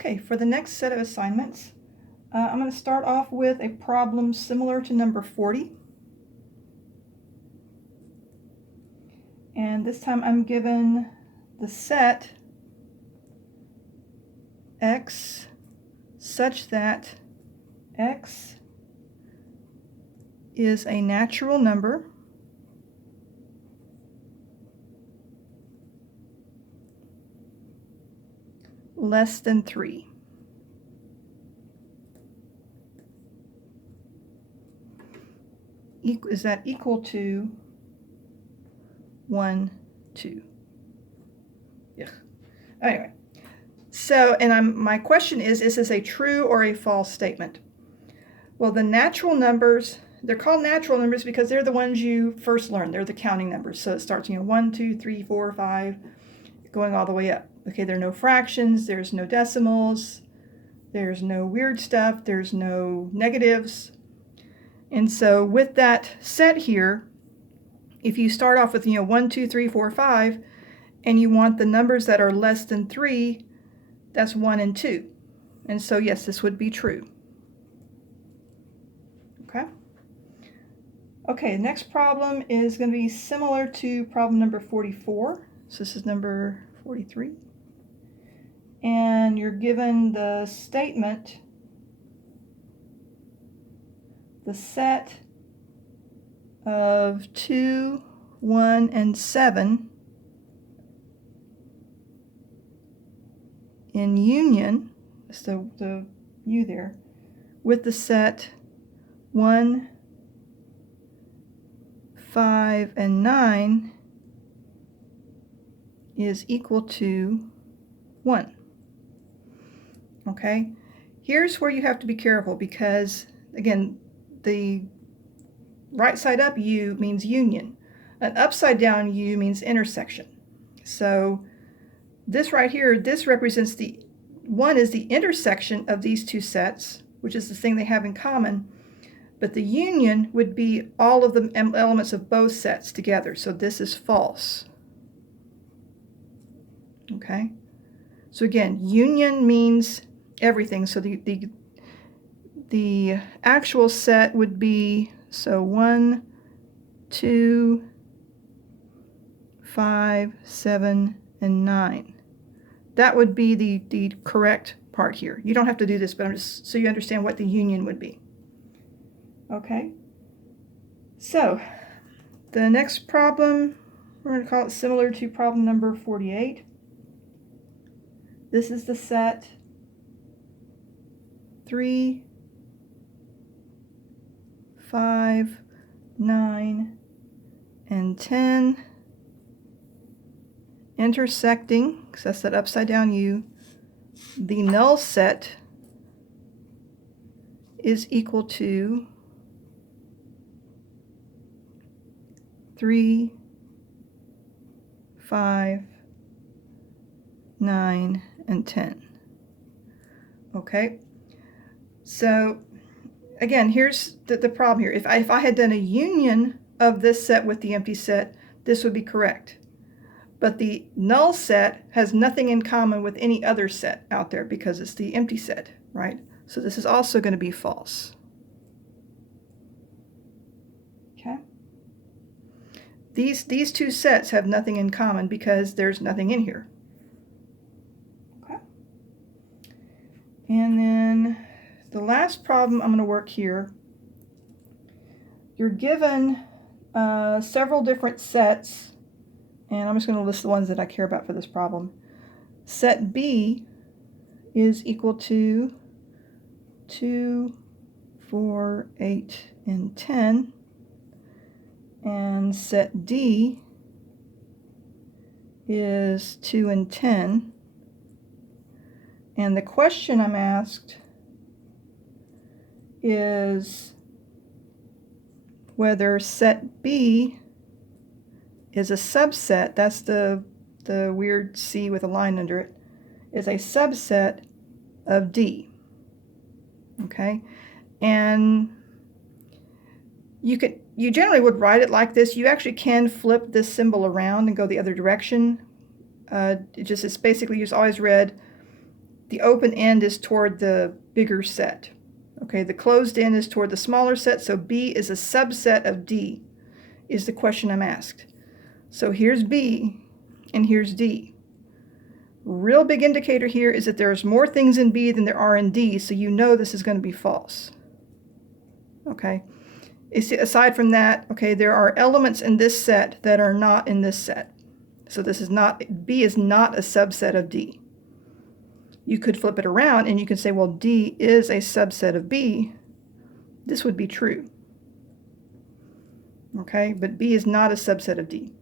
Okay, for the next set of assignments, I'm going to start off with a problem similar to number 40. And this time I'm given the set x such that x is a natural number less than 3. Is that equal to 1, 2? Yeah. Anyway, so, and my question is this a true or a false statement? Well, the natural numbers, they're called natural numbers because they're the ones you first learn. They're the counting numbers. So it starts, 1, 2, 3, 4, 5, going all the way up. Okay, there are no fractions, there's no decimals, there's no weird stuff, there's no negatives. And so with that set here, if you start off with 1, 2, 3, 4, 5, and you want the numbers that are less than 3, that's 1 and 2. And so yes, this would be true. Okay. Okay, the next problem is going to be similar to problem number 44. So this is number 43. And you're given the statement, the set of 2, 1, and 7 in union, that's the U there, with the set 1, 5, and 9 is equal to 1. Okay, here's where you have to be careful because, again, the right side up U means union. An upside down U means intersection. So this right here, this represents the 1 is the intersection of these two sets, which is the thing they have in common. But the union would be all of the elements of both sets together. So this is false. Okay? So again, union means everything. So the actual set would be, so 1, 2, 5, 7, and 9. That would be the correct part here. You don't have to do this, but I'm just so you understand what the union would be. Okay, so the next problem, we're going to call it similar to problem number 48. This is the set 3, 5, 9, and 10 intersecting, because that's that upside down U. The null set is equal to 3, 5, 9, and 10. Okay, so again, here's the problem here. If I had done a union of this set with the empty set, this would be correct. But the null set has nothing in common with any other set out there because it's the empty set, right? So this is also going to be false. Okay. These two sets have nothing in common because there's nothing in here. Okay. And then the last problem I'm going to work here, you're given several different sets, and I'm just going to list the ones that I care about for this problem. Set B is equal to 2, 4, 8, and 10. And set D is 2 and 10. And the question I'm asked is whether set B is a subset, that's the weird C with a line under it, is a subset of D. Okay, and you generally would write it like this. You actually can flip this symbol around and go the other direction. It's basically, you've always read the open end is toward the bigger set. Okay, the closed end is toward the smaller set, so B is a subset of D, is the question I'm asked. So here's B, and here's D. Real big indicator here is that there's more things in B than there are in D, so you know this is going to be false. Okay, aside from that, okay, there are elements in this set that are not in this set. So this is not, B is not a subset of D. You could flip it around and you can say, well, D is a subset of B. This would be true. Okay, but B is not a subset of D.